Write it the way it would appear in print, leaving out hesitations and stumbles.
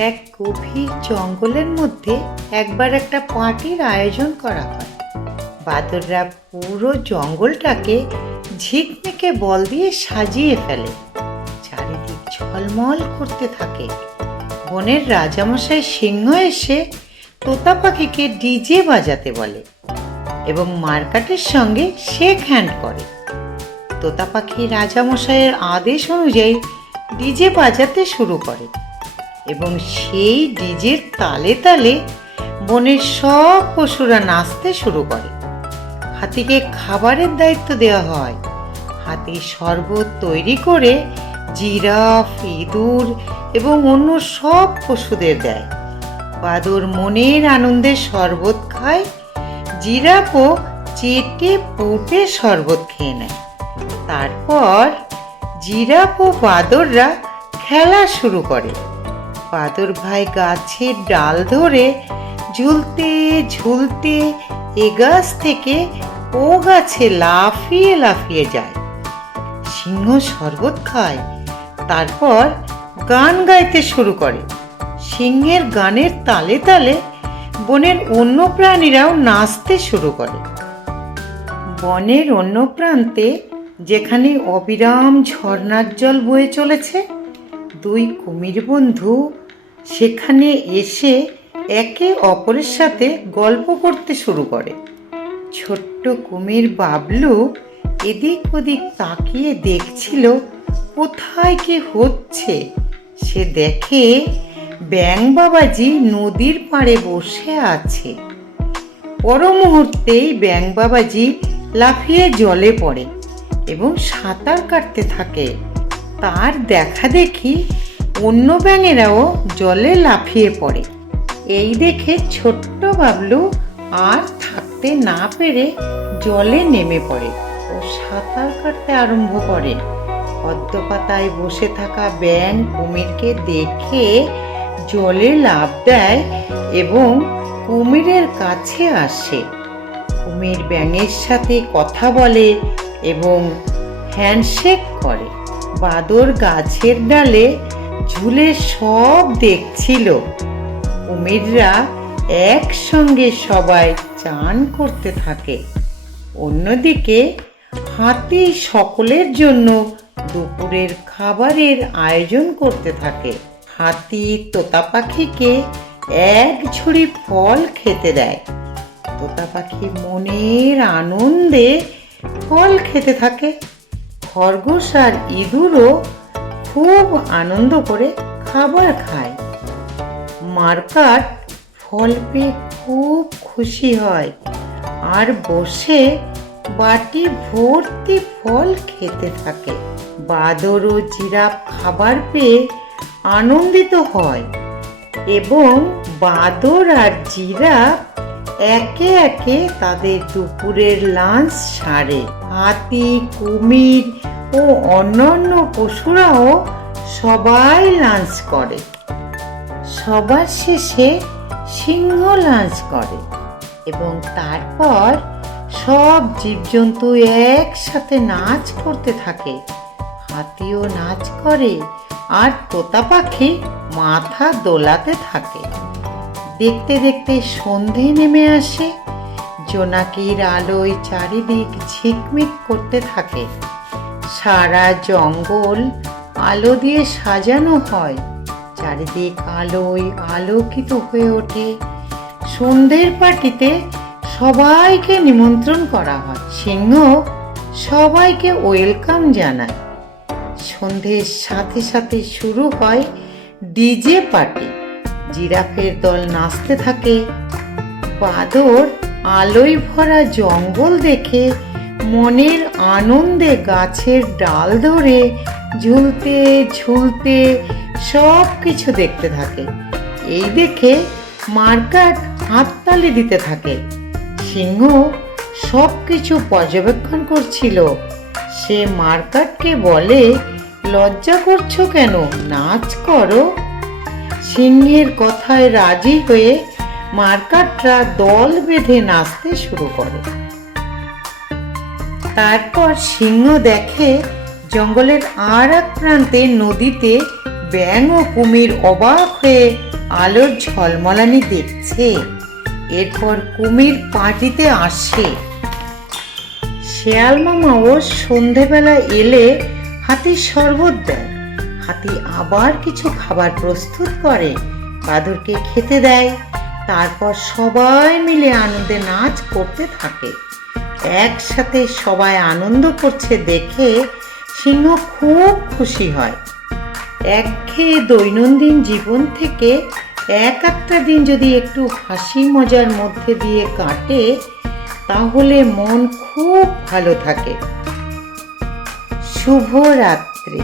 এক গভীর জঙ্গলের মধ্যে একবার একটা পার্টির আয়োজন করা হয়। বাদররা পুরো জঙ্গলটাকে ঝিকমিকে বল দিয়ে সাজিয়ে ফেলে। চারিদিক ঝলমল করতে থাকে। বনের রাজামশাই সিংহ এসে তোতা পাখিকে ডিজে বাজাতে বলে এবং মার্কাটের সঙ্গে শেক হ্যান্ড করে। তোতা পাখি রাজামশাইয়ের আদেশ অনুযায়ী ডিজে বাজাতে শুরু করে এবং সেই ডিজের তালে তালে বনের সব পশুরা নাচতে শুরু করে। হাতিকে খাবারের দায়িত্ব দেওয়া হয়। হাতি শরবত তৈরি করে জিরাফ, ইঁদুর এবং অন্য সব পশুদের দেয়। বাদর মনের আনন্দে শরবত খায়। জিরাফও চেটে পুঁটে শরবত খেয়ে নেয়। তারপর জিরাফ ও বাদররা খেলা শুরু করে। বাদর ভাই গাছের ডাল ধরে ঝুলতে ঝুলতে এ গাছ থেকে ও গাছে লাফিয়ে লাফিয়ে যায়। সিংহ শরবত খায়, তারপর গান গাইতে শুরু করে। সিংহের গানের তালে তালে বনের অন্য প্রাণীরাও নাচতে শুরু করে। বনের অন্য প্রান্তে, যেখানে অবিরাম ঝর্ণার জল বয়ে চলেছে, দুই কুমির বন্ধু সেখানে এসে একে অপরের সাথে গল্প করতে শুরু করে। ছোট্ট কুমির বাবলু এদিক ওদিক তাকিয়ে দেখছিল কোথায় কি হচ্ছে। সে দেখে ব্যাঙ বাবাজি নদীর পাড়ে বসে আছে। পর মুহূর্তেই ব্যাঙ বাবাজি লাফিয়ে জলে পড়ে এবং সাঁতার কাটতে থাকে। তার দেখা দেখি অন্য ব্যাঙেরাও জলে লাফিয়ে পড়ে। এই দেখে ছোট্ট বাবলু আর থাকতে না পেরে জলে নেমে পড়ে ও সাঁতার কাটতে আরম্ভ করে। পদ্মপাতায় বসে থাকা ব্যাঙ কুমিরকে দেখে জলে লাফ দেয় এবং কুমিরের কাছে আসে। কুমির ব্যাঙের সাথে কথা বলে এবং হ্যান্ডশেক করে। বাদর গাছের ডালে ঝুলে সব দেখছিল। কুমিররা একসঙ্গে সবাই চান করতে থাকে। অন্যদিকে হাতি সকলের জন্য দুপুরের খাবারের আয়োজন করতে থাকে। হাতি তোতা পাখিকে এক ঝুড়ি ফল খেতে দেয়। তোতা পাখি মনের আনন্দে ফল খেতে থাকে। খরগোশ আর ইঁদুরও খুব আনন্দ করে খাবার খায়। মার্কাট ফল পেয়ে খুব খুশি হয় আর বসে বাটি ভর্তি ফল খেতে থাকে। বাদর ও জিরাফ খাবার পেয়ে আনন্দিত হয় এবং বাদর আর জিরাফ একে একে তাদের দুপুরের লাঞ্চ সারে। হাতি, কুমির ও অন্যান্য পশুরাও সবাই লাঞ্চ করে। সবার শেষে সিংহ লাঞ্চ করে এবং তারপর সব জীবজন্তু একসাথে নাচ করতে থাকে। হাতিও নাচ করে আর তোতা পাখি মাথা দোলাতে থাকে। দেখতে দেখতে সন্ধে নেমে আসে। জোনাকির আলোয় চারিদিক ঝিকমিক করতে থাকে। সারা জঙ্গল আলো দিয়ে সাজানো হয়। চারিদিক আলোয় আলোকিত হয়ে ওঠে। সন্ধ্যের পার্টিতে সবাইকে নিমন্ত্রণ করা হয়। সিংহ সবাইকে ওয়েলকাম জানায়। সন্ধ্যের সাথে সাথে শুরু হয় ডিজে পার্টি। জিরাফের দল নাচতে থাকে। বাদর আলোয় ভরা জঙ্গল দেখে মনের আনন্দে গাছের ডাল ধরে ঝুলতে ঝুলতে সব কিছু দেখতে থাকে। এই দেখে মার্কাট হাততালি দিতে থাকে। সিংহ সব কিছু পর্যবেক্ষণ করছিল। সে মার্কাটকে বলে, লজ্জা করছো কেন? নাচ করো। সিংহের কথায় রাজি হয়ে মার্কাটরা দল বেঁধে নাচতে শুরু করে। তারপর সিংহ দেখে জঙ্গলের আর এক প্রান্তে নদীতে ব্যাঙ ও কুমির অবাক হয়ে আলোর ঝলমলানি দেখছে। এরপর কুমির পার্টিতে আসে। শেয়াল মামাও সন্ধেবেলা এলে হাতির শরবত দেয়। হাতি আবার কিছু খাবার প্রস্তুত করে, বাদুরকে খেতে দেয়। তারপর সবাই মিলে আনন্দে নাচ করতে থাকে। একসাথে সবাই আনন্দ করছে দেখে সিংহ খুব খুশি হয়। একঘেয়ে দৈনন্দিন জীবন থেকে এক একটা দিন যদি একটু হাসি মজার মধ্যে দিয়ে কাটে, তাহলে মন খুব ভালো থাকে। শুভরাত্রি।